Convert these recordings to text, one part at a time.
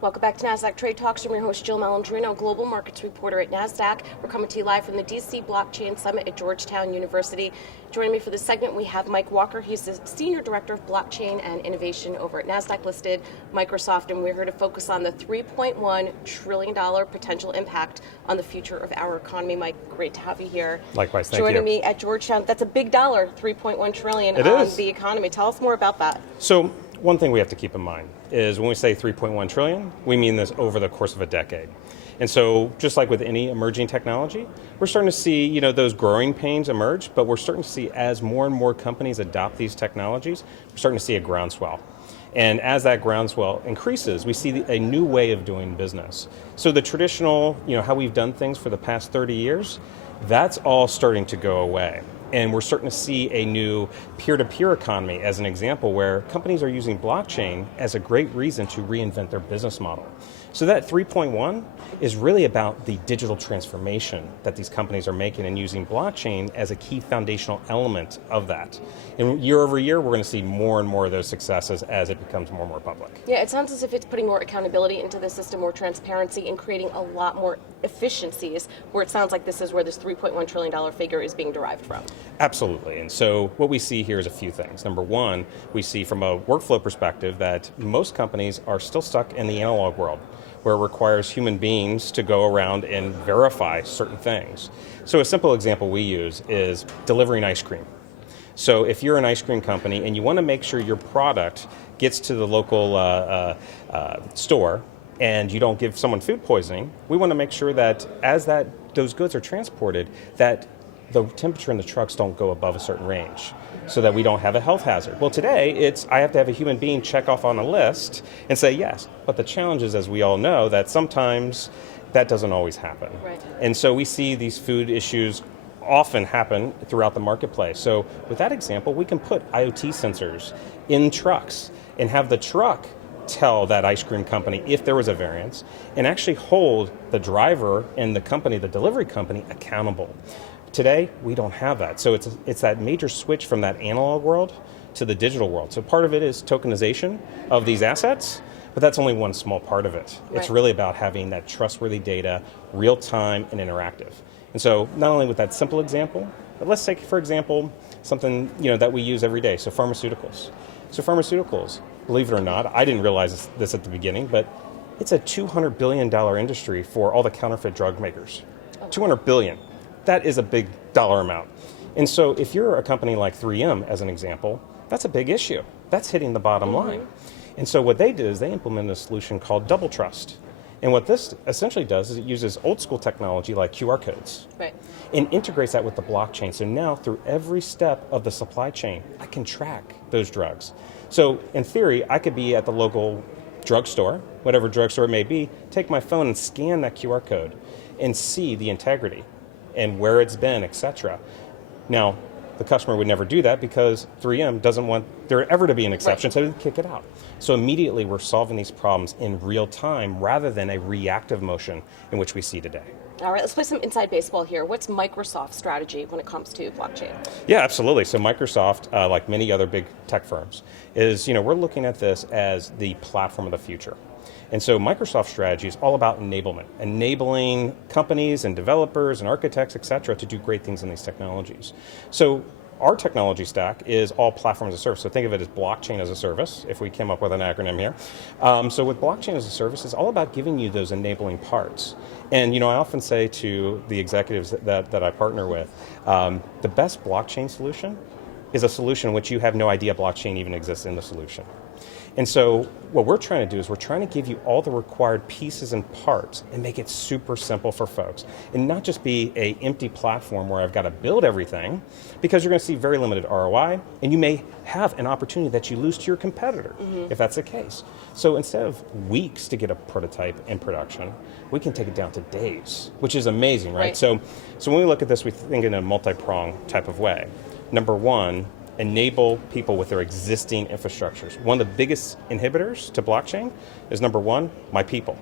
Welcome back to Nasdaq Trade Talks. I'm your host, Jill Malandrino, global markets reporter at Nasdaq. We're coming to you live from the DC Blockchain Summit at Georgetown University. Joining me for this segment, we have Mike Walker. He's the Senior Director of Blockchain and Innovation over at Nasdaq-listed Microsoft, and we're here to focus on the $3.1 trillion potential impact on the future of our economy. Mike, great to have you here. Likewise, thank you. Joining me at Georgetown, that's a big dollar, $3.1 trillion on the economy. Tell us more about that. So, one thing we have to keep in mind is when we say 3.1 trillion, we mean this over the course of a decade. And so, just like with any emerging technology, we're starting to see, those growing pains emerge, but we're starting to see as more and more companies adopt these technologies, we're starting to see a groundswell. And as that groundswell increases, we see a new way of doing business. So the traditional, how we've done things for the past 30 years, that's all starting to go away. And we're starting to see a new peer-to-peer economy as an example where companies are using blockchain as a great reason to reinvent their business model. So that 3.1 is really about the digital transformation that these companies are making and using blockchain as a key foundational element of that. And year over year, we're going to see more and more of those successes as it becomes more and more public. Yeah, it sounds as if it's putting more accountability into the system, more transparency, and creating a lot more efficiencies, where it sounds like this is where this $3.1 trillion figure is being derived from. Absolutely. And so what we see here is a few things. Number one, we see from a workflow perspective that most companies are still stuck in the analog world, where it requires human beings to go around and verify certain things. So a simple example we use is delivering ice cream. So if you're an ice cream company and you want to make sure your product gets to the local store and you don't give someone food poisoning, we want to make sure that as those goods are transported, that the temperature in the trucks don't go above a certain range so that we don't have a health hazard. Well, today, I have to have a human being check off on a list and say yes. But the challenge is, as we all know, that sometimes that doesn't always happen. Right. And so we see these food issues often happen throughout the marketplace. So with that example, we can put IoT sensors in trucks and have the truck tell that ice cream company if there was a variance and actually hold the driver and the company, the delivery company, accountable. Today, we don't have that. So it's that major switch from that analog world to the digital world. So part of it is tokenization of these assets, but that's only one small part of it. Right. It's really about having that trustworthy data, real time and interactive. And so not only with that simple example, but let's take, for example, something that we use every day, so pharmaceuticals. So pharmaceuticals, believe it or not, I didn't realize this at the beginning, but it's a $200 billion industry for all the counterfeit drug makers. Okay. $200 billion. That is a big dollar amount. And so if you're a company like 3M, as an example, that's a big issue. That's hitting the bottom line. And so what they did is they implemented a solution called Double Trust. And what this essentially does is it uses old school technology like QR codes, right, and integrates that with the blockchain. So now through every step of the supply chain, I can track those drugs. So in theory, I could be at the local drugstore, whatever drugstore it may be, take my phone and scan that QR code and see the integrity and where it's been, etc. Now, the customer would never do that because 3M doesn't want there ever to be an exception, right, so they kick it out. So immediately we're solving these problems in real time rather than a reactive motion in which we see today. All right, let's play some inside baseball here. What's Microsoft's strategy when it comes to blockchain? Yeah, absolutely. So Microsoft, like many other big tech firms, is, we're looking at this as the platform of the future. And so Microsoft's strategy is all about enablement, enabling companies and developers and architects, et cetera, to do great things in these technologies. So our technology stack is all platform as a service. So think of it as blockchain as a service, if we came up with an acronym here. So with blockchain as a service, it's all about giving you those enabling parts. And I often say to the executives that I partner with, the best blockchain solution is a solution in which you have no idea blockchain even exists in the solution. And so what we're trying to do is we're trying to give you all the required pieces and parts and make it super simple for folks. And not just be an empty platform where I've got to build everything, because you're going to see very limited ROI, and you may have an opportunity that you lose to your competitor, if that's the case. So instead of weeks to get a prototype in production, we can take it down to days, which is amazing, right? So when we look at this, we think in a multi-pronged type of way. Number one, enable people with their existing infrastructures. One of the biggest inhibitors to blockchain is, number one, my people,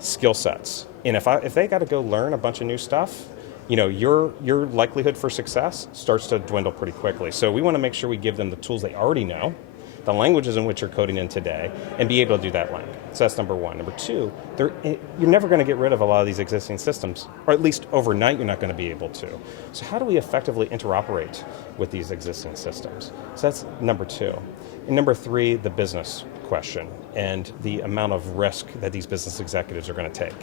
skill sets. And if they got to go learn a bunch of new stuff, your likelihood for success starts to dwindle pretty quickly. So we want to make sure we give them the tools they already know the languages in which you're coding in today, and be able to do that link. So that's number one. Number two, you're never going to get rid of a lot of these existing systems, or at least overnight you're not going to be able to. So how do we effectively interoperate with these existing systems? So that's number two. And number three, the business question and the amount of risk that these business executives are going to take.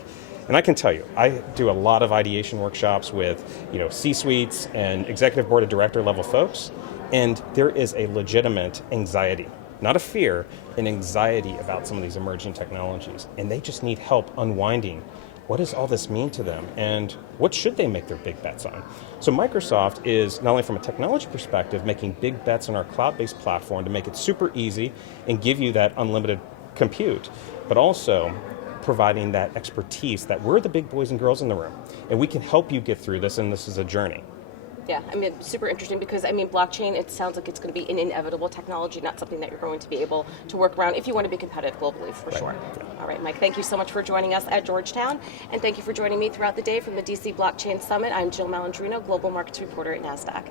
And I can tell you, I do a lot of ideation workshops with C-suites and executive board of director level folks, and there is a legitimate anxiety, not a fear, an anxiety about some of these emerging technologies. And they just need help unwinding what does all this mean to them and what should they make their big bets on. So Microsoft is, not only from a technology perspective, making big bets on our cloud-based platform to make it super easy and give you that unlimited compute, but also providing that expertise that we're the big boys and girls in the room, and we can help you get through this, and this is a journey. Yeah, I mean, super interesting because, I mean, blockchain, it sounds like it's going to be an inevitable technology, not something that you're going to be able to work around if you want to be competitive globally, for sure. All right, Mike, thank you so much for joining us at Georgetown, and thank you for joining me throughout the day from the DC Blockchain Summit. I'm Jill Malandrino, Global Markets Reporter at Nasdaq.